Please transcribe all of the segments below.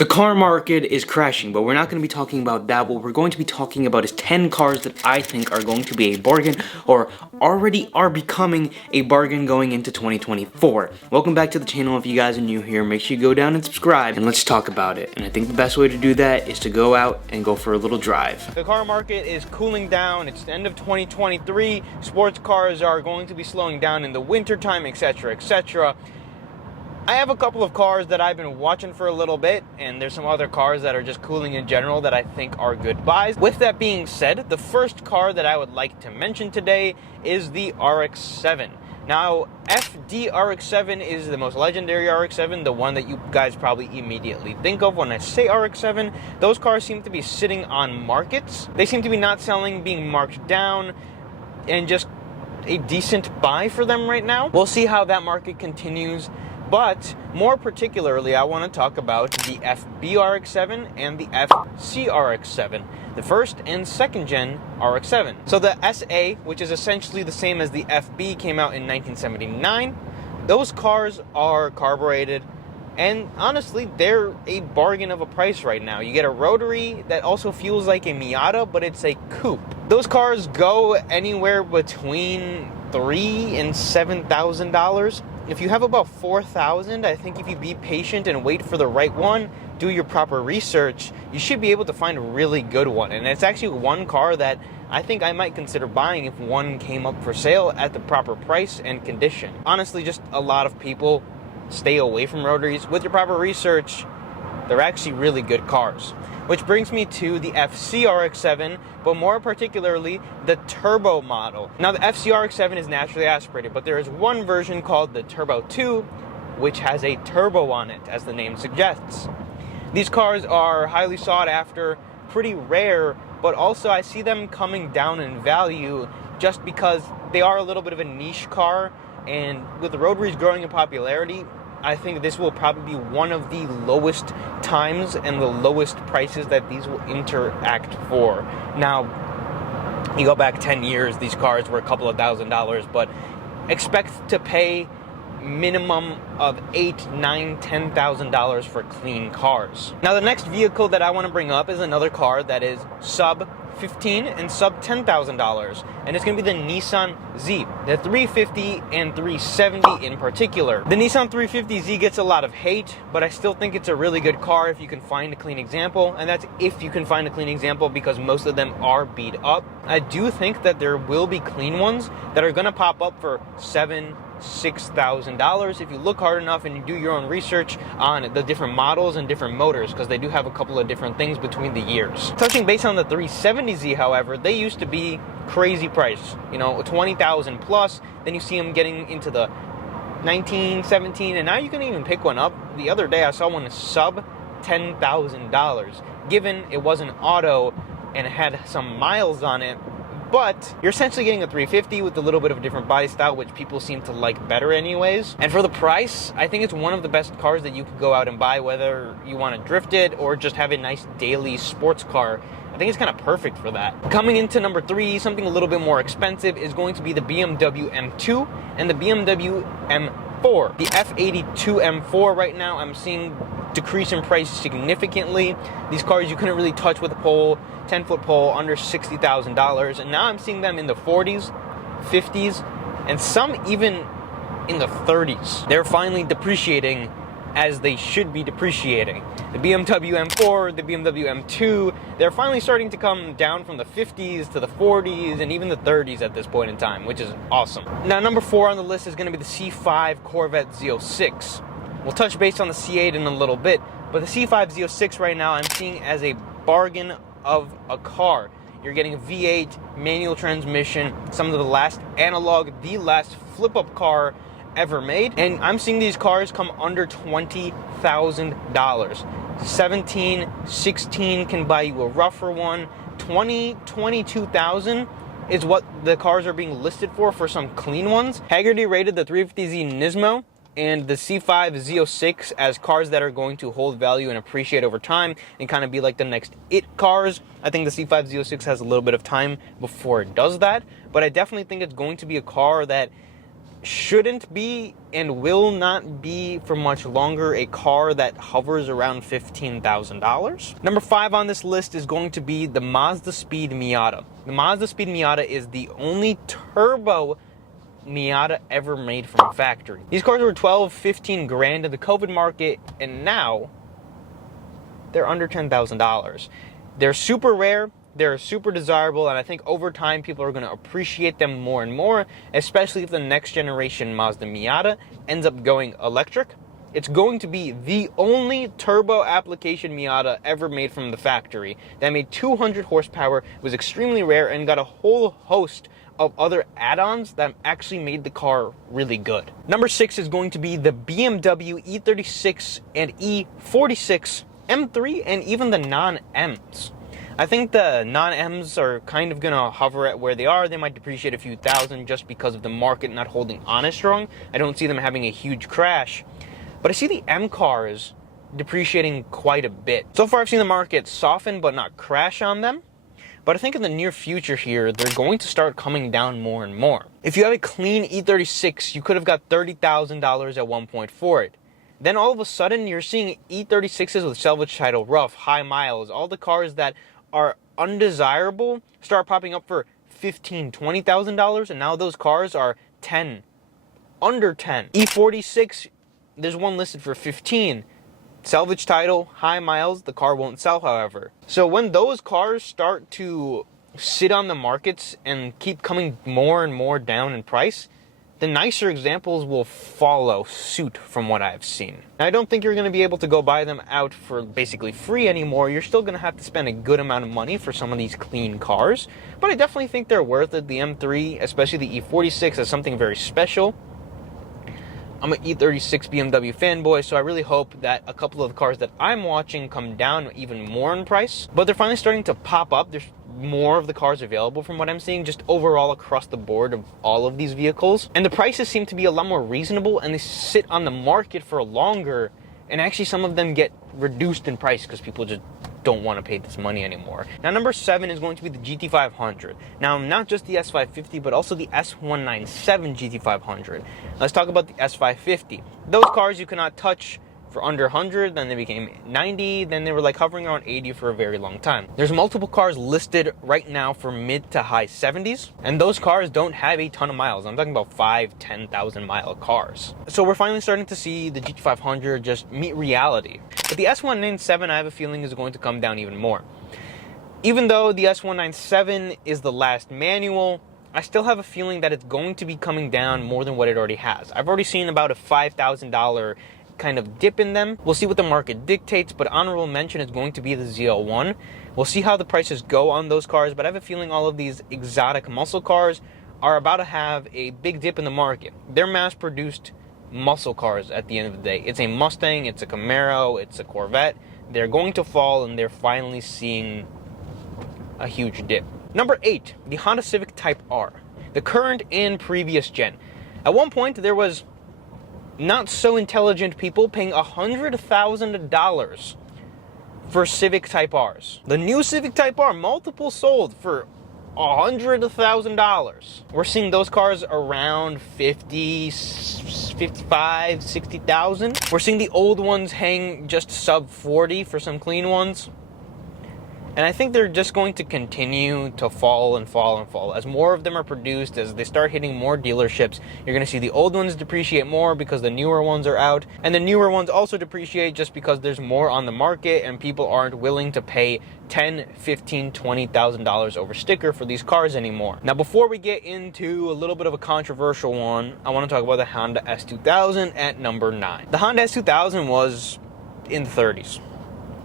The car market is crashing, but we're not going to be talking about that. What we're going to be talking about is 10 cars that I think are going to be a bargain or already are becoming a bargain going into 2024. Welcome back to the channel. If you guys are new here, make sure you go down and subscribe and let's talk about it. And I think the best way to do that is to go out and go for a little drive. The car market is cooling down. It's the end of 2023. Sports cars are going to be slowing down in the wintertime, etc., etc. I have a couple of cars that I've been watching for a little bit, and there's some other cars that are just cooling in general that I think are good buys. With that being said, the first car that I would like to mention today is the RX-7. Now, FD RX-7 is the most legendary RX-7, the one that you guys probably immediately think of when I say RX-7. Those cars seem to be sitting on markets. They seem to be not selling, being marked down, and just a decent buy for them right now. We'll see how that market continues. But more particularly, I want to talk about the FB RX-7 and the FC RX-7, the first and second gen RX-7. So the SA, which is essentially the same as the FB, came out in 1979. Those cars are carbureted, and honestly, they're a bargain of a price right now. You get a rotary that also feels like a Miata, but it's a coupe. Those cars go anywhere between $3,000 and $7,000. If you have about $4,000, I think if you be patient and wait for the right one, do your proper research, you should be able to find a really good one. And it's actually one car that I think I might consider buying if one came up for sale at the proper price and condition. Honestly, just a lot of people stay away from rotaries. With your proper research, they're actually really good cars. Which brings me to the FC RX-7, but more particularly the turbo model. Now, the FC RX-7 is naturally aspirated, but there is one version called the Turbo 2, which has a turbo on it, as the name suggests. These cars are highly sought after, pretty rare, but also I see them coming down in value just because they are a little bit of a niche car, and with the rotaries growing in popularity, I think this will probably be one of the lowest times and the lowest prices that these will interact for. Now, you go back 10 years, these cars were a couple of $1,000s, but expect to pay minimum of $8,000, $9,000, $10,000 for clean cars. Now, the next vehicle that I want to bring up is another car that is sub $15,000 and sub $10,000, and it's going to be the Nissan Z, the 350 and 370 in particular. The Nissan 350Z gets a lot of hate, but I still think it's a really good car if you can find a clean example, and that's if you can find a clean example, because most of them are beat up. I do think that there will be clean ones that are going to pop up for $7,000, $6,000 if you look hard enough and you do your own research on the different models and different motors, because they do have a couple of different things between the years. Touching base on the 370Z, however, they used to be crazy price, you know, 20,000 plus. Then you see them getting into the 19, 17, and now you can even pick one up. The other day I saw one sub $10,000, given it was an auto and it had some miles on it. But you're essentially getting a 350 with a little bit of a different body style, which people seem to like better anyways. And for the price, I think it's one of the best cars that you could go out and buy, whether you want to drift it or just have a nice daily sports car. I think it's kind of perfect for that. Coming into number 3, something a little bit more expensive, is going to be the BMW M2 and the BMW M4. The F82 M4 right now, I'm seeing decrease in price significantly. These cars you couldn't really touch with a pole, 10-foot pole, under $60,000, and now I'm seeing them in the 40s, 50s, and some even in the 30s. They're finally depreciating as they should be depreciating. The BMW M4, the BMW M2, they're finally starting to come down from the 50s to the 40s and even the 30s at this point in time, which is awesome. Now, number 4 on the list is going to be the C5 Corvette Z06. We'll touch base on the C8 in a little bit, but the C5 Z06 right now I'm seeing as a bargain of a car. You're getting a V8 manual transmission, some of the last analog, the last flip-up car ever made, and I'm seeing these cars come under $20,000. 17, 16 can buy you a rougher one. 20, 22,000 is what the cars are being listed for some clean ones. Haggerty rated the 350Z Nismo and the C5 Z06 as cars that are going to hold value and appreciate over time and kind of be like the next it cars. I think the C5 Z06 has a little bit of time before it does that, but I definitely think it's going to be a car that shouldn't be and will not be for much longer a car that hovers around $15,000. Number 5 on this list is going to be the Mazda Speed Miata. The Mazda Speed Miata is the only turbo Miata ever made from factory. These cars were 12, 15 grand in the COVID market, and now they're under $10,000. They're super rare, they're super desirable, and I think over time people are going to appreciate them more and more, especially if the next generation Mazda Miata ends up going electric. It's going to be the only turbo application Miata ever made from the factory that made 200 horsepower, was extremely rare, and got a whole host of other add-ons that actually made the car really good. Number 6 is going to be the BMW E36 and E46 M3 and even the non-Ms. I think the non-Ms are kind of going to hover at where they are. They might depreciate a few thousand just because of the market not holding on as strong. I don't see them having a huge crash. But I see the M cars depreciating quite a bit. So far I've seen the market soften but not crash on them. But I think in the near future here, they're going to start coming down more and more. If you have a clean E36, you could have got $30,000 at one point for it. Then all of a sudden, you're seeing E36s with salvage title, rough, high miles. All the cars that are undesirable start popping up for $15,000, $20,000, and now those cars are 10, under 10. E46, there's one listed for 15. Salvage title, high miles, the car won't sell, however. So when those cars start to sit on the markets and keep coming more and more down in price, the nicer examples will follow suit from what I've seen. Now, I don't think you're going to be able to go buy them out for basically free anymore. You're still going to have to spend a good amount of money for some of these clean cars, but I definitely think they're worth it. The M3, especially the E46, is something very special. I'm an E36 BMW fanboy, so I really hope that a couple of the cars that I'm watching come down even more in price. But they're finally starting to pop up. There's more of the cars available from what I'm seeing, just overall across the board of all of these vehicles. And the prices seem to be a lot more reasonable, and they sit on the market for longer. And actually some of them get reduced in price because people just don't want to pay this money anymore. Now, number 7 is going to be the GT500. Now, not just the S550, but also the S197 GT500. Let's talk about the S550. Those cars you cannot touch for under 100, then they became 90, then they were like hovering around 80 for a very long time. There's multiple cars listed right now for mid to high 70s, and those cars don't have a ton of miles. I'm talking about 5,000-10,000 mile cars. So we're finally starting to see the GT500 just meet reality. But the S197, I have a feeling, is going to come down even more. Even though the S197 is the last manual, I still have a feeling that it's going to be coming down more than what it already has. I've already seen about a $5,000 kind of dip in them. We'll see what the market dictates, but honorable mention is going to be the ZL1. We'll see how the prices go on those cars, but I have a feeling all of these exotic muscle cars are about to have a big dip in the market. They're mass-produced muscle cars at the end of the day. It's a Mustang, it's a Camaro, it's a Corvette. They're going to fall, and they're finally seeing a huge dip. Number 8, the Honda Civic Type R, the current and previous gen. At one point, there was not so intelligent people paying $100,000 for Civic Type Rs. The new Civic Type R, multiple sold for $100,000. We're seeing those cars around 50, 55, 60,000. We're seeing the old ones hang just sub 40 for some clean ones. And I think they're just going to continue to fall and fall and fall. As more of them are produced, as they start hitting more dealerships, you're going to see the old ones depreciate more because the newer ones are out. And the newer ones also depreciate just because there's more on the market and people aren't willing to pay $10,000, $15,000, $20,000 over sticker for these cars anymore. Now, before we get into a little bit of a controversial one, I want to talk about the Honda S2000 at number 9. The Honda S2000 was in the 30s.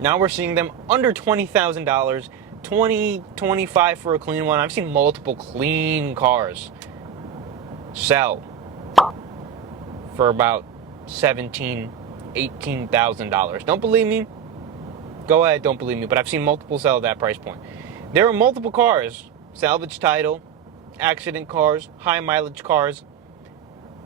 Now we're seeing them under $20,000, $20,000, $25,000 for a clean one. I've seen multiple clean cars sell for about $17,000, $18,000. Don't believe me? Go ahead, don't believe me, but I've seen multiple sell at that price point. There are multiple cars, salvage title, accident cars, high mileage cars,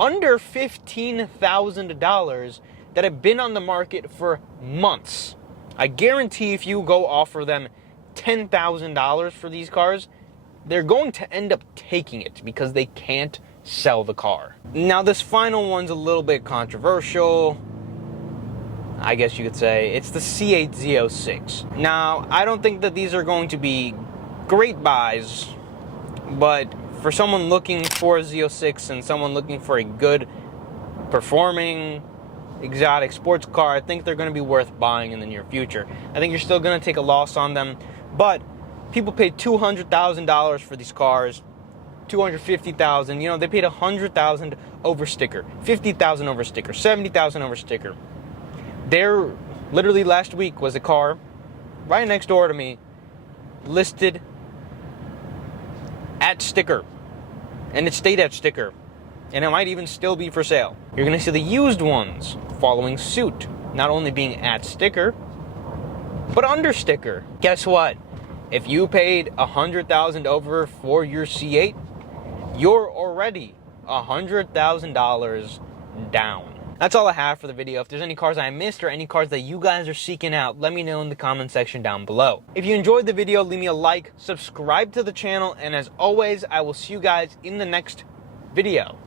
under $15,000 that have been on the market for months. I guarantee if you go offer them $10,000 for these cars, they're going to end up taking it because they can't sell the car. Now this final one's a little bit controversial, I guess you could say. It's the C8 Z06. Now, I don't think that these are going to be great buys, but for someone looking for a Z06 and someone looking for a good performing exotic sports car, I think they're going to be worth buying in the near future. I think you're still going to take a loss on them, but people paid $200,000 for these cars, $250,000. You know, they paid $100,000 over sticker, $50,000 over sticker, $70,000 over sticker. There, literally last week, was a car right next door to me, listed at sticker, and it stayed at sticker, and it might even still be for sale. You're going to see the used ones following suit, not only being at sticker, but under sticker. Guess what? If you paid $100,000 over for your C8, you're already $100,000 down. That's all I have for the video. If there's any cars I missed or any cars that you guys are seeking out, let me know in the comment section down below. If you enjoyed the video, leave me a like, subscribe to the channel, and as always, I will see you guys in the next video.